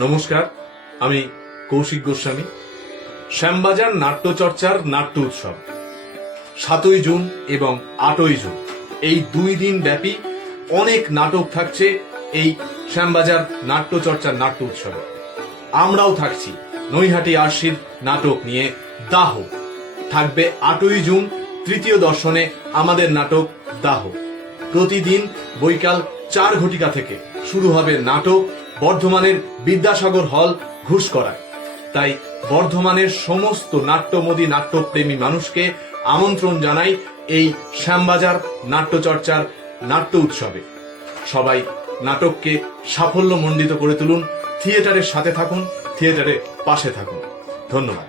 নমস্কার, আমি কৌশিক গোস্বামী। শ্যামবাজার নাট্যচর্চার নাট্য উৎসব ৭ই জুন এবং ৮ই জুন এই 2 দিন ব্যাপী অনেক নাটক থাকছে এই শ্যামবাজার নাট্যচর্চার নাট্য উৎসবে। আমরাও থাকছি নৈহাটি আরশির নাটক নিয়ে দাহ। থাকবে ৮ই জুন তৃতীয় দর্শনে আমাদের নাটক দাহ। প্রতিদিন বৈকাল 4 ঘটিকা থেকে শুরু হবে নাটক বর্ধমানের বিদ্যাসাগর হল ঘুষকরায়। তাই বর্ধমানের সমস্ত নাট্যমোদী নাট্যপ্রেমী মানুষকে আমন্ত্রণ জানাই এই শ্যামবাজার নাট্যচর্চার নাট্য উৎসবে। সবাই নাটককে সাফল্যমণ্ডিত করে তুলুন, থিয়েটারের সাথে থাকুন, থিয়েটারের পাশে থাকুন। ধন্যবাদ।